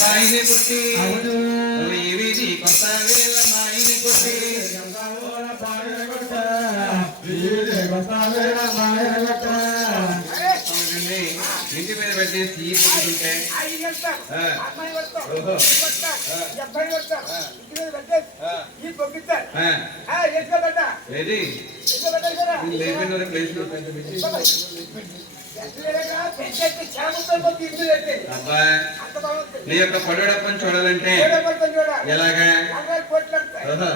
మాయిని కొట్టి. ఏవిది కొత్త వేళ మాయిని కొట్టి అవునండి. ఇంటి మీద పెట్టేసి ఈ పెట్టుకుంటే ఏది లేకుండా ప్లేస్లో పెట్టి అబ్బా నీ యొక్క పడుడప్పని చూడాలంటే ఎలాగా? ఓహో.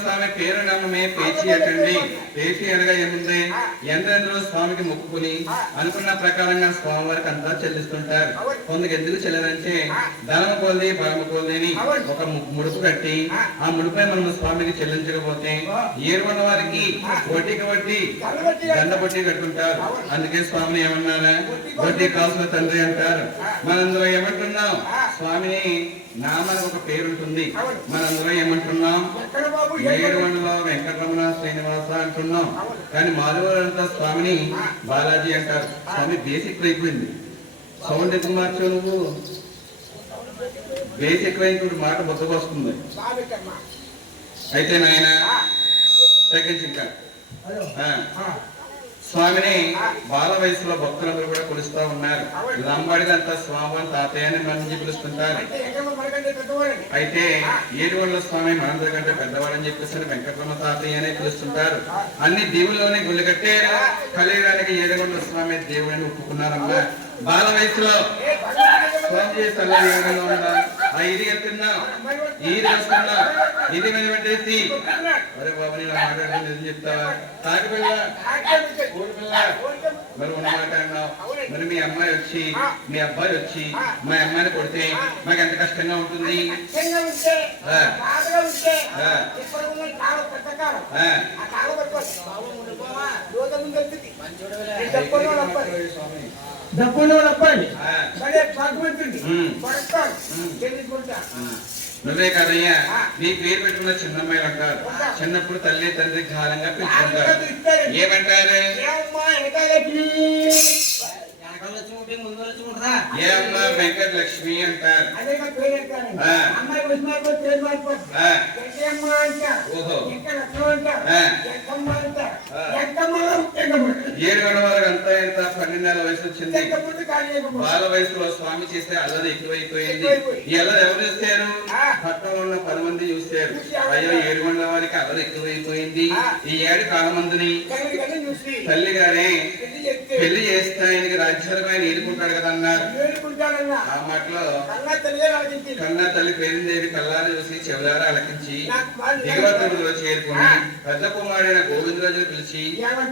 స్వామి పేరు నమ్మమే పేచి అటండి పేచి అనగా ఏముంది? ఎంతో స్వామికి మొక్కుకుని అనుకున్న ప్రకారంగా స్వామి వారికి అంతా చెల్లిస్తుంటారు. కొందరు ఎందుకు చెల్లదంటే ధనమ కొలది బలమ కొలది ఒక ముడుపు కట్టి ఆ ముడుపై మనం స్వామికి చెల్లించకపోతే ఏరుకొండ వారికి వడ్డీకి వడ్డీ దండ వడ్డీ కట్టుకుంటారు. అందుకే స్వామిని ఏమన్నారా? వడ్డీ కావాల్సిన తండ్రి అంటారు. మనందరం ఏమంటున్నాం? స్వామిని నామానికి ఒక పేరు ఉంటుంది. మనందరం ఏమంటున్నాం? ఏడుమండల వెంకటరమణ శ్రీనివాస అంటున్నాం. కానీ మాధవరంతా స్వామిని బాలాజీ అంటారు. స్వామి బేసిక్ అయిపోయింది. సౌండ్ ఎందుకు మార్చావు నువ్వు? బేసిక్ అయిన మాట బుద్ధకొస్తుంది అయితే నాయన ఆ. స్వామిని బాల వయసులో భక్తులందరూ కూడా కొలుస్తా ఉన్నారు. లంబాడిదంతా స్వామి అని తాతయ్య అని మంచి పిలుస్తుంటారు. అయితే ఏడుగొండల స్వామి మనందరికంటే పెద్దవాడని చెప్పేసి వెంకటరమణ తాతయ్య అనే పిలుస్తుంటారు. అన్ని దేవుల్లోనే గుళ్ళు కట్టారు. కలియడానికి ఏడుగొండల స్వామి దేవుడని ఒప్పుకున్నారమ్మా. బాల వయసులో స్వామి చేసి అలా ఏడుగొండలో ఇది ఎత్తున్నాం ఇది వస్తున్నాం ఇది మీద పెట్టేసి? అరే బాబు నేను మాట్లాడుతుంది ఏం చెప్తావా? తాకి పిల్ల. మరి ఉన్న మాట మరి మీ అమ్మాయి వచ్చి మీ అబ్బాయి వచ్చి మా అమ్మాయిని కొడితే మాకు ఎంత కష్టంగా ఉంటుంది? ఆ. నువ్వే కదయ్యా. నీ పేరు పెట్టుకున్న చిన్నమ్మాయిలు అంటారు చిన్నప్పుడు తల్లి తండ్రి ఘారంగా పిలుచుకుంటారు. ఏమంటారు? ఏ అమ్మ వెంకట లక్ష్మి అంటారు. ఏడు వారికి అంతా ఎంత? పన్నెండేళ్ళ వయసు వచ్చింది. బాల వయసులో స్వామి చేస్తే అల్లరి ఎక్కువైపోయింది. ఈ అల్లరి ఎవరు చూస్తారు పట్టణంలో ఉన్న పది మంది చూస్తారు అయ్యో ఏడుగొండ వారికి అల్లరి ఎక్కువైపోయింది. ఈ ఏడు కాలమందిని తల్లి గారే పెళ్ళి చేస్తే ఆయనకి రాజ్యసరమైన ఏడుకుంటాడు కదా అన్నారు. ఆ మాటలో కన్నా తల్లి పేరుదేవి కల్లారు చూసి చెవులారా అలకించి దిగవతములో చేరుకుని పెద్ద కుమారుడైన గోవిందరాజు పిలిచి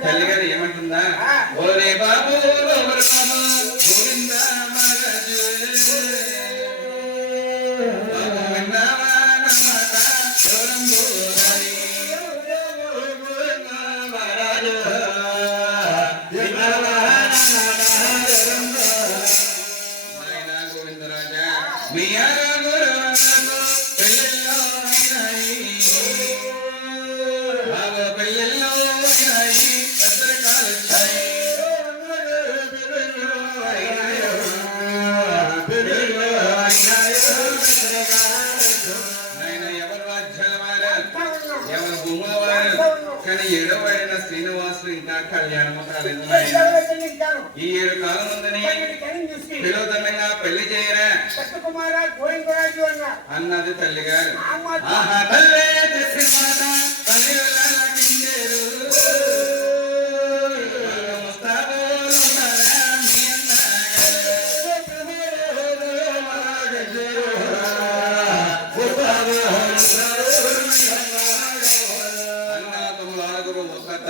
తల్లి గారు ఏమంటుందా? ఓరే బాబు. ఈ ఏడు కాలం ఉందని పిలువదనంగా పెళ్ళి చేయరా అన్నది తల్లి గారు ఆహా తల్లే చెప్పిన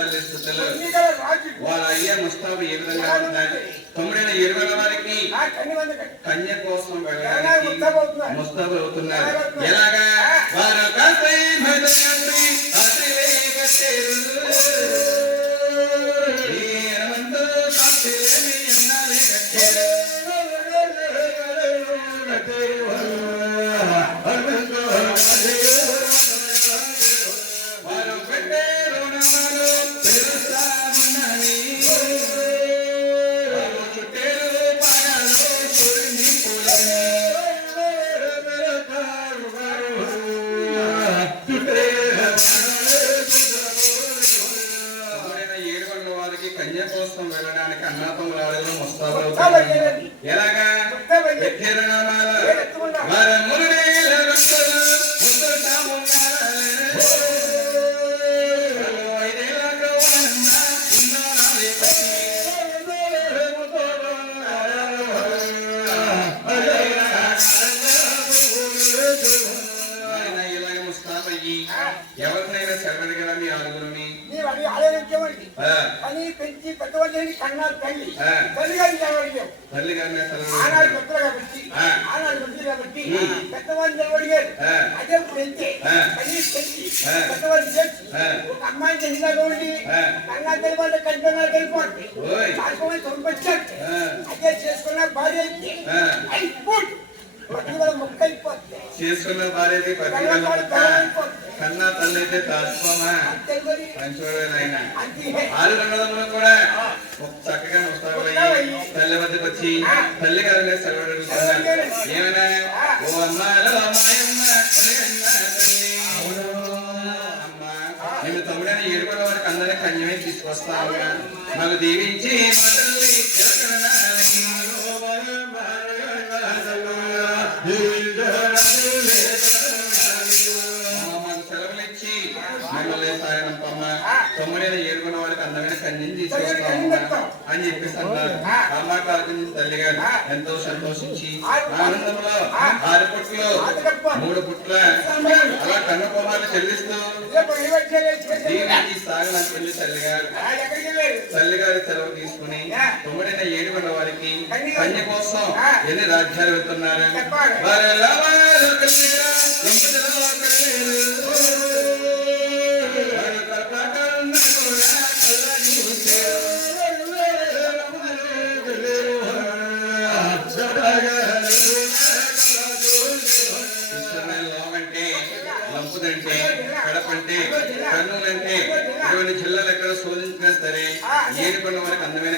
ఆరుగురు ఒక్క తల్లి స్థుతులు ఎన్నికల రాజు వాళ్ళ అయ్య ముస్తాబు ఏ విధంగా ఉండాలి తొమ్మిదైన ఇరవై వారికి కన్య కోసం వెళ్ళడానికి ముస్తాబు అవుతున్నారు ఎలాగా వారు వెళ్ళడానికి అన్నాపం రావడం ముస్తాబు ముస్తాబయ్యారండి. ఎలాగా. పెట్టేరు నామాల ఎత్తుకున్నా. ముస్తాబయ్యి ఎవరినైనా శరణడిగా మీ ఆరుగురుని పెంచి పెద్దవాళ్ళని కన్నా తల్లి. తల్లి గారిని తల్లి గారిని ఆనాడు పెద్దలు కాబట్టి. ఆనాడు పెద్దలు కాబట్టి. పెద్దవాళ్ళు. అదే పెంచి. పెద్దవాళ్ళు చేసి. ఒక తెలిపోండి. అదే చేసుకున్న భార్య అయితే. అయిపోయి చేసుకున్న పత్తి కన్నా తల్లి అయితే అంతే. ఆరు రంగంలో కూడా చక్కగా ముస్తాబయ్యి తల్లి వద్దకు వచ్చి తల్లి అడుగుతున్నారు ఏమైనా? ఓ అమ్మాలో మాయమ్మ తల్లి అన్న తల్లి. అమ్మా తమ్ముడని వారికి అందరినీ కన్యమే తీసుకొస్తాను నాకు దీవించి మా తమ్ముడైన ఏడుకున్న వాడికి అందమైన కన్యని తీసుకొస్తామమ్మా అని చెప్పేసి అన్నారు. అమ్మ కాలకి నుంచి తల్లి గారు ఎంతో సంతోషించి ఆనందంలో ఆరు పుట్లు మూడు పుట్ల అలా కన్న కుమారులు చెల్లిస్తూ దీవించి సాగన తల్లి గారు తల్లి గారి సెలవు తీసుకుని తొమ్మిడిన ఏడుకున్న వారికి కన్య కోసం. ఎన్ని రాజ్యాలు వెళ్తున్నారు. వారి లోమంటే లంపుదంటే కడపంటే కన్నులంటే ఇటువంటి జిల్లాలు ఎక్కడ శోధించినా సరే ఏడుకున్న వారికి అందమైన